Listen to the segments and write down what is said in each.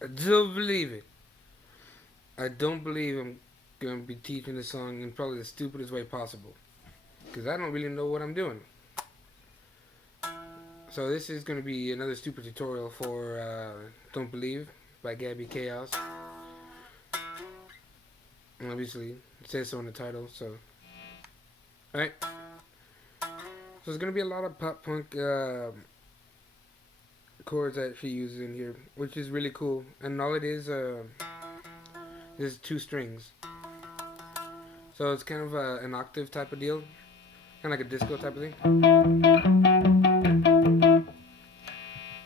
I don't believe it. I don't believe I'm going to be teaching this song in probably the stupidest way possible. Because I don't really know what I'm doing. So this is going to be another stupid tutorial for Don't Believe by Gaby Kaos. And obviously, it says so in the title, so... Alright. So there's going to be a lot of pop punk chords that she uses in here, which is really cool. And all it is two strings. So it's kind of an octave type of deal. Kind of like a disco type of thing.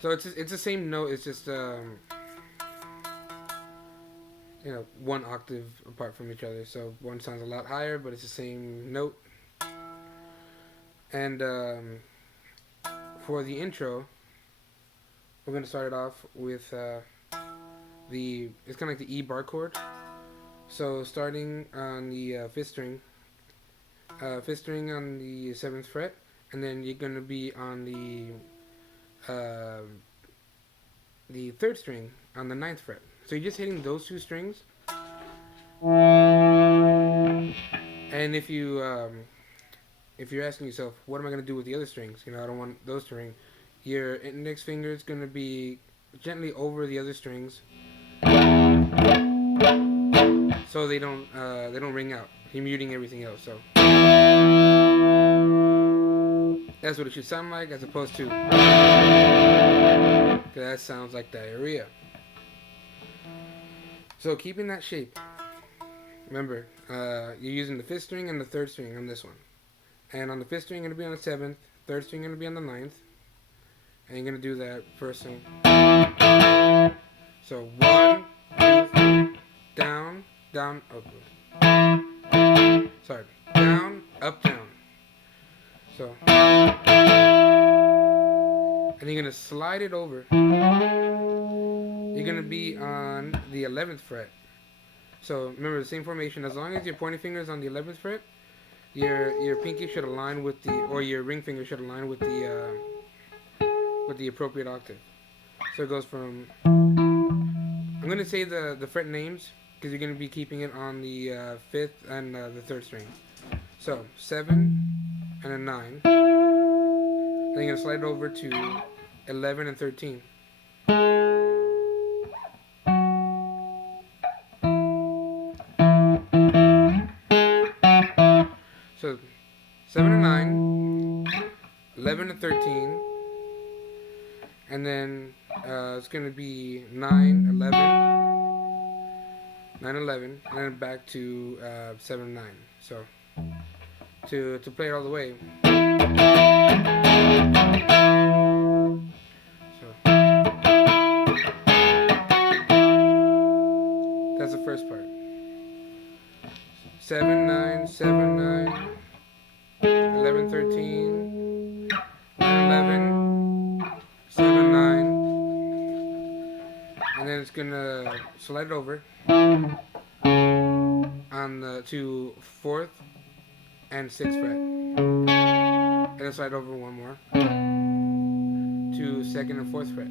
So it's the same note, it's just one octave apart from each other. So one sounds a lot higher, but it's the same note. And for the intro, we're gonna start it off with it's kind of like the E bar chord. So starting on the fifth string on the 7th fret, and then you're gonna be on the 3rd string on the 9th fret. So you're just hitting those two strings. And if you're asking yourself, what am I gonna do with the other strings? I don't want those to ring. Your index finger is gonna be gently over the other strings, so they don't ring out. You're muting everything else. So that's what it should sound like, as opposed to that sounds like diarrhea. So keeping that shape. Remember, you're using the 5th string and the 3rd string on this one. And on the 5th string, you're going to be on the 7th. 3rd string, going to be on the 9th. And you're going to do that first thing. So 1, 2, 3, down, down, up. Sorry, down, up, down. So, and you're going to slide it over. You're going to be on the 11th fret. So remember, the same formation. As long as your pointing finger is on the 11th fret, your pinky should align with your ring finger should align with the appropriate octave. So it goes from, I'm gonna say the fret names because you're gonna be keeping it on the 5th and the 3rd string. So 7 and a 9. Then you're gonna slide it over to 11 and 13. So 7 and 9, 11 and 13, and then it's going to be 9, 11, 9, 11, and then back to 7 and 9. So to play it all the way. So that's the first part. 7, 9, 7, 9, 11, 13, 9, 11, 7, 9, and then it's gonna slide it over on the to 4th and 6th fret, and then slide over one more to 2nd and 4th fret.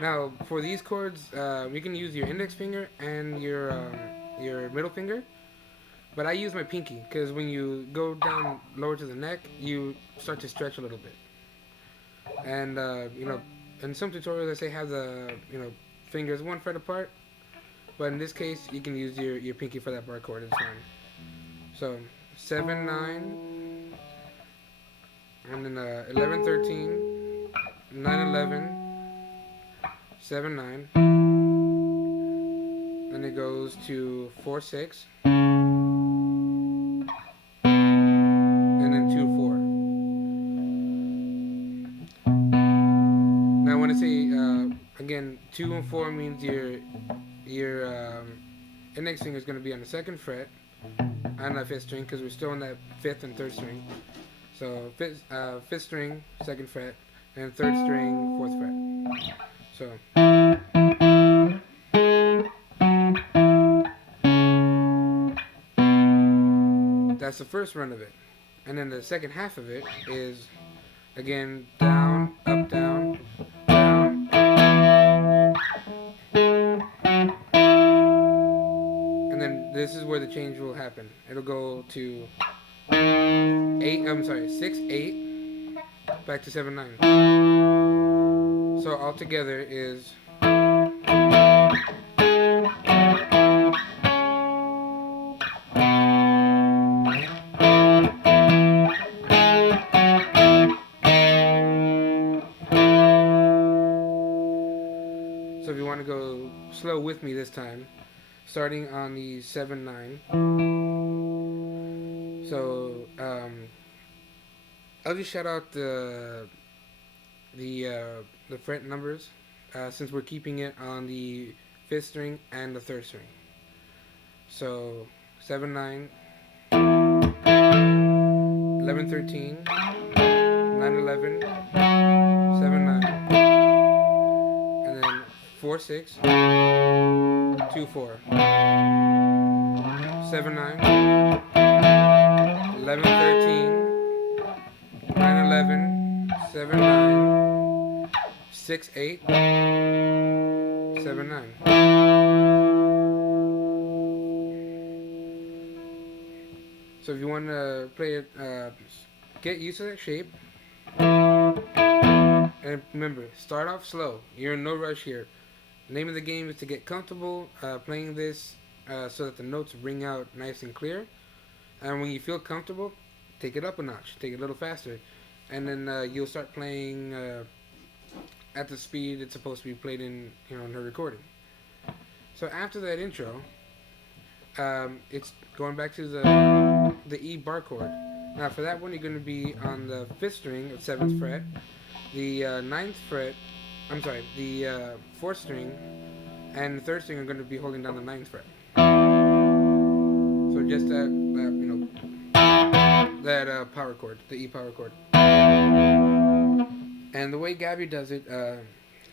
Now for these chords, you can use your index finger and your middle finger. But I use my pinky because when you go down lower to the neck, you start to stretch a little bit. And in some tutorials, I say have the fingers 1 fret apart. But in this case, you can use your pinky for that bar chord. It's fine. So 7, 9, and then 11, 13, 9, 11, 7, 9. Then it goes to 4, 6. And then 2, 4. Now when I say again 2 and 4 means your index finger is going to be on the 2nd fret on the 5th string because we're still on that 5th and 3rd string. So 5th string 2nd fret and 3rd string 4th fret. So That's the first run of it. And then the second half of it is, again, down, up, down, down. And then this is where the change will happen. It'll go to 6, 8, back to 7, 9. So altogether is... So if you want to go slow with me this time, starting on the 7, 9. So I'll just shout out the fret numbers, since we're keeping it on the 5th string and the 3rd string. So 7, 9, 11, 13, 9, 11, 7, 9, and then 4, 6, 2, 4, 7, 9, 11, 13, 9, 11, 7, 9, 6, 8, 7, 9. So if you want to play it, get used to that shape. And remember, start off slow. You're in no rush here. The name of the game is to get comfortable playing this so that the notes ring out nice and clear. And when you feel comfortable, take it up a notch. Take it a little faster. And then you'll start playing at the speed it's supposed to be played in, in the recording. So after that intro, it's going back to the E bar chord. Now for that one, you're going to be on the 5th string of 7th fret, the 9th fret, the 4th string, and the 3rd string are going to be holding down the 9th fret. So just that power chord, the E power chord. And the way Gaby does it,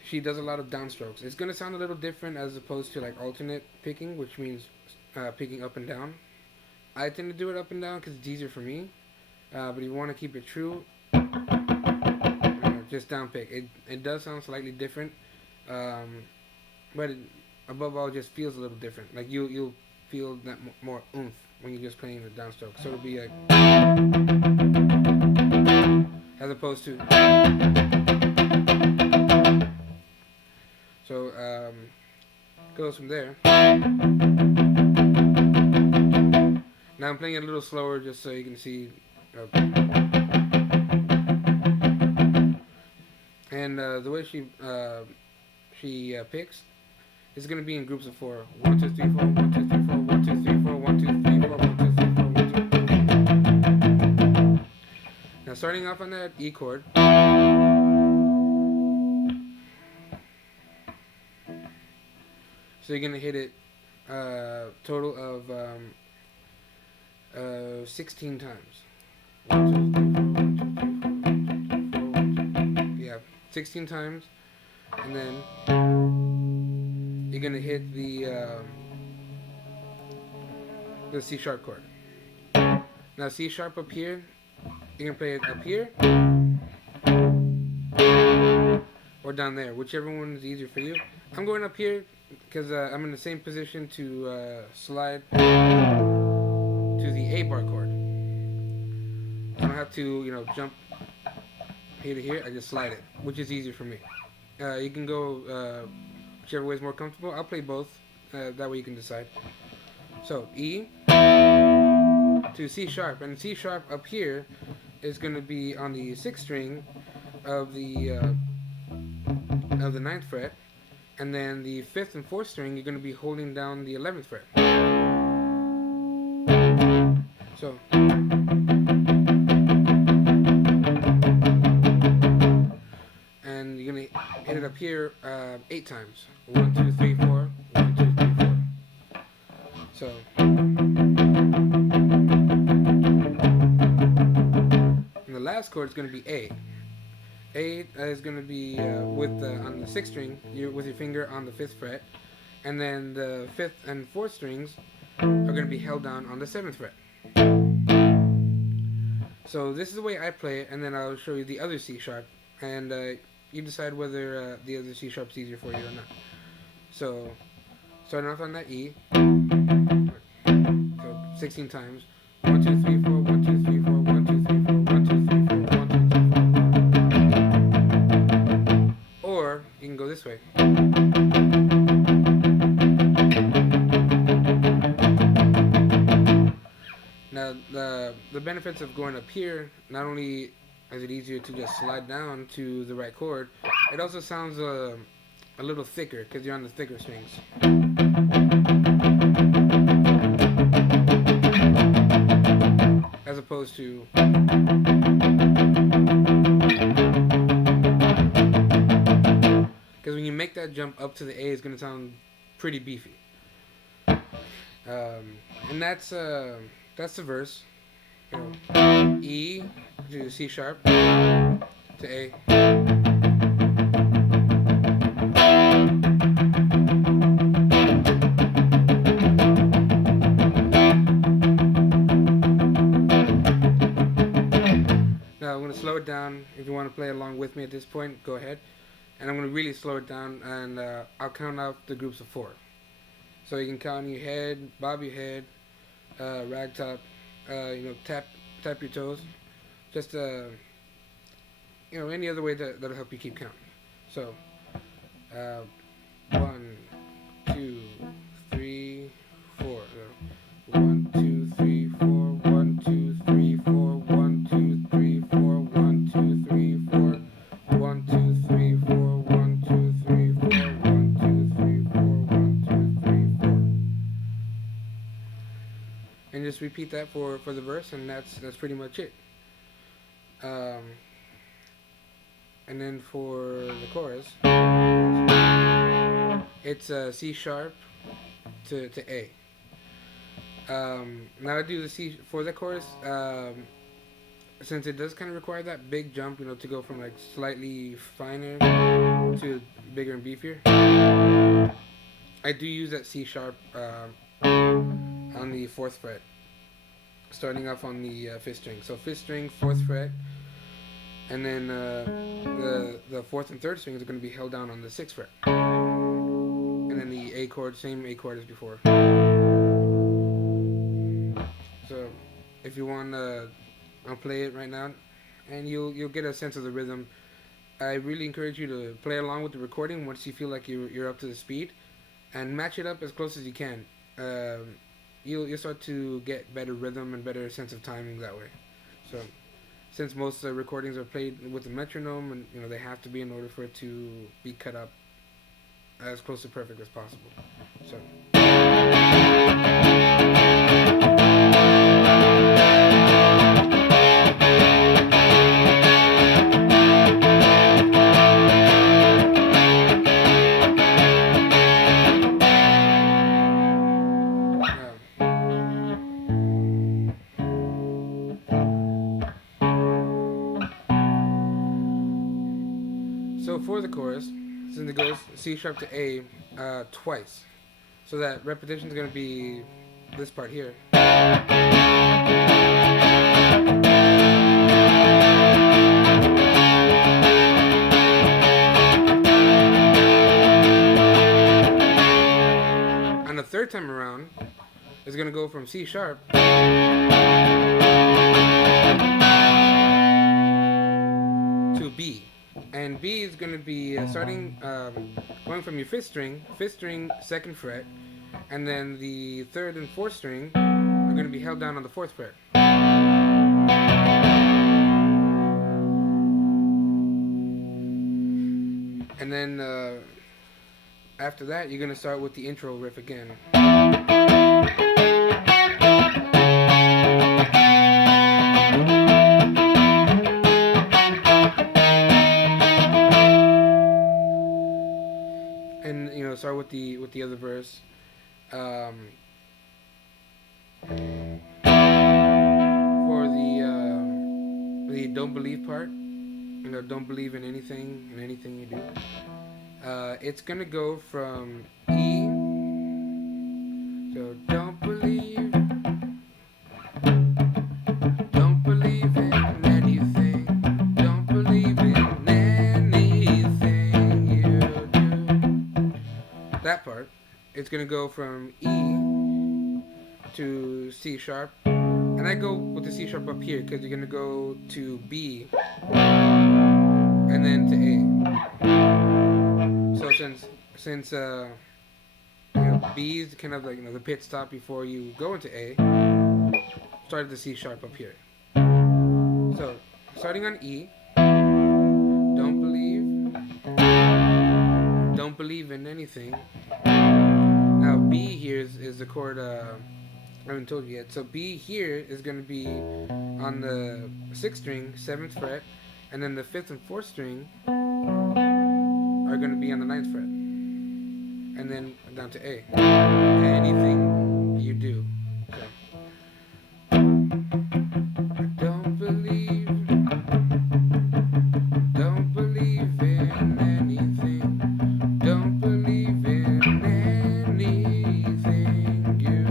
she does a lot of downstrokes. It's going to sound a little different as opposed to like alternate picking, which means picking up and down. I tend to do it up and down because it's easier for me. But if you want to keep it true, just down pick. It does sound slightly different, but above all, it just feels a little different. Like you'll feel that more oomph when you're just playing the downstroke. So it'll be like, as opposed to. So goes from there. Now I'm playing it a little slower just so you can see. And the way she picks is going to be in groups of 4. 1, 2, 3, 4. 1, 2, 3, 4. 1, 2, 3, 4. 1, 2, 3, 4. 1, 2, 3, 4. 1, 2. Now starting off on that E chord. So you're going to hit it total of 16 times. 1, 2, 3, 4, 1, 2, 3, 4, 1, 2, 3, 4, 1, 2, 3. Yeah, 16 times. And then you're going to hit the C sharp chord. Now C sharp up here, you're going to play it up here or down there, whichever one is easier for you. I'm going up here because I'm in the same position to slide to the A bar chord. I don't have to, jump here to here. I just slide it, which is easier for me. You can go whichever way is more comfortable. I'll play both. That way you can decide. So E to C sharp, and C sharp up here is going to be on the 6th string of the 9th fret, and then the 5th and 4th string you're going to be holding down the 11th fret. So and you're going to hit it up here 8 times. 1, 2, 3, 4. 1, 2, 3, 4. So and the last chord is going to be A. A is going to be on the 6th string, with your finger on the 5th fret, and then the 5th and 4th strings are going to be held down on the 7th fret. So this is the way I play it, and then I'll show you the other C sharp, and you decide whether the other C sharp is easier for you or not. So starting off on that E, so 16 times. 1, 2, 3, 4, 1, 2, 3, 4, 1, 2, 3, 4, 1, 2, 3, 4, 1, 2, 3, 4. Or you can go this way. Now the benefits of going up here, not only is it easier to just slide down to the right chord, it also sounds a little thicker because you're on the thicker strings. As opposed to because when you make that jump up to the A, it's going to sound pretty beefy. And that's the verse. You know, E to C sharp to A. Now I'm going to slow it down. If you want to play along with me at this point, go ahead. And I'm going to really slow it down, and I'll count out the groups of 4. So you can count your head, bob your head, rag top, tap your toes. Just any other way that'll help you keep counting. So 1, 2, 3, 4. 1, 2, 3, 4. 1, 2, 3, 4. 1, 2, 3, 4. 1, 2, 3, 4. 1, 2, 3, 4. 1, 2, 3, 4. 1, 2, 3, 4. 1, 2, 3, 4. And just repeat that for the verse, and that's pretty much it. And then for the chorus, it's C sharp to A. Now I do the C for the chorus. Since it does kind of require that big jump, to go from like slightly finer to bigger and beefier, I do use that C sharp on the 4th fret, starting off on the 5th string. So 5th string, 4th fret, and then the 4th and 3rd strings are going to be held down on the 6th fret, and then the A chord, same A chord as before. So if you want, I'll play it right now, and you'll get a sense of the rhythm. I really encourage you to play along with the recording once you feel like you're up to the speed, and match it up as close as you can. You'll start to get better rhythm and better sense of timing that way. So since most recordings are played with a metronome, and they have to be in order for it to be cut up as close to perfect as possible. So. So for the chorus, since it goes C sharp to A twice, so that repetition is going to be this part here. On the 3rd time around, it's going to go from C sharp to B. And B is going to be starting, going from your 5th string, 2nd fret, and then the 3rd and 4th string are going to be held down on the 4th fret. And then after that, you're going to start with the intro riff again. And start with the other verse. For the don't believe part, don't believe in anything you do. It's gonna go from E. So don't believe in it's gonna go from E to C sharp, and I go with the C sharp up here because you're gonna go to B and then to A. So since B is kind of like the pit stop before you go into A, start at the C sharp up here. So starting on E, don't believe in anything. Now B here is the chord I haven't told you yet. So B here is going to be on the 6th string, 7th fret, and then the 5th and 4th string are going to be on the 9th fret, and then down to A. Anything you do. So. Don't believe in anything. Don't believe in anything you do.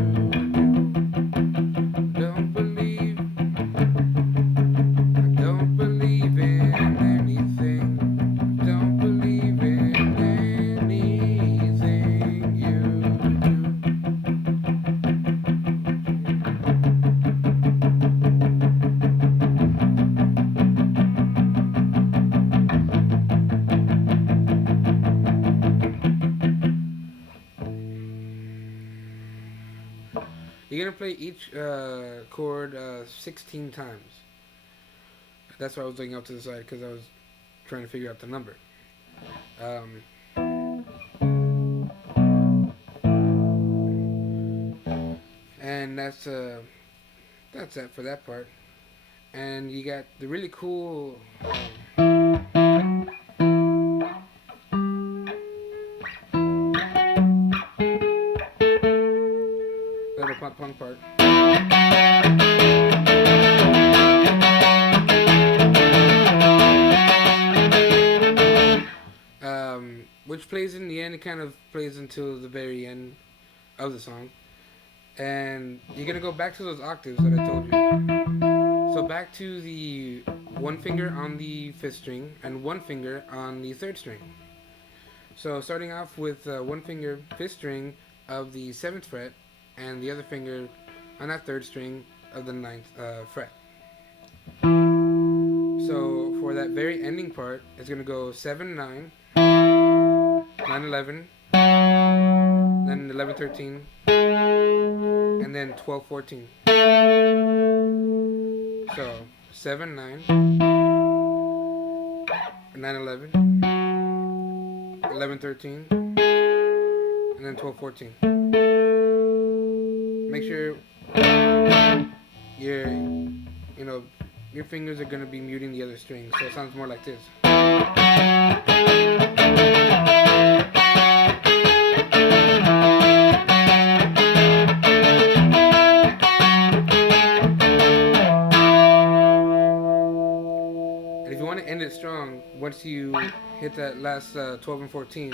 Don't believe in anything. Don't believe in anything you You're gonna play each chord 16 times. That's why I was looking out to the side because I was trying to figure out the number. And that's it for that part. And you got the really cool little punk part. Which plays in the end. It kind of plays until the very end of the song. And you're going to go back to those octaves that I told you. So back to the one finger on the 5th string and one finger on the 3rd string. So starting off with one finger 5th string of the 7th fret and the other finger on that 3rd string of the 9th fret. So for that very ending part, it's going to go 7, 9, 9, 11, then 11, 13, and then 12, 14. So 7, 9, 9, 11, 11, 13, and then 12, 14. Make sure your fingers are going to be muting the other strings, so it sounds more like this. And if you want to end it strong, once you hit that last 12 and 14,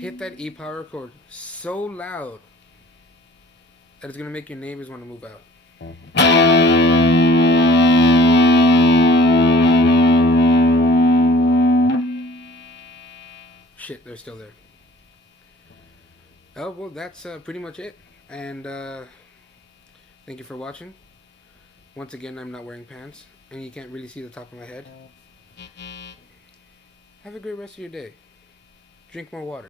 hit that E power chord so loud that it's going to make your neighbors want to move out. Shit, they're still there. Oh, well, that's pretty much it. And thank you for watching. Once again, I'm not wearing pants, and you can't really see the top of my head. Have a great rest of your day. Drink more water.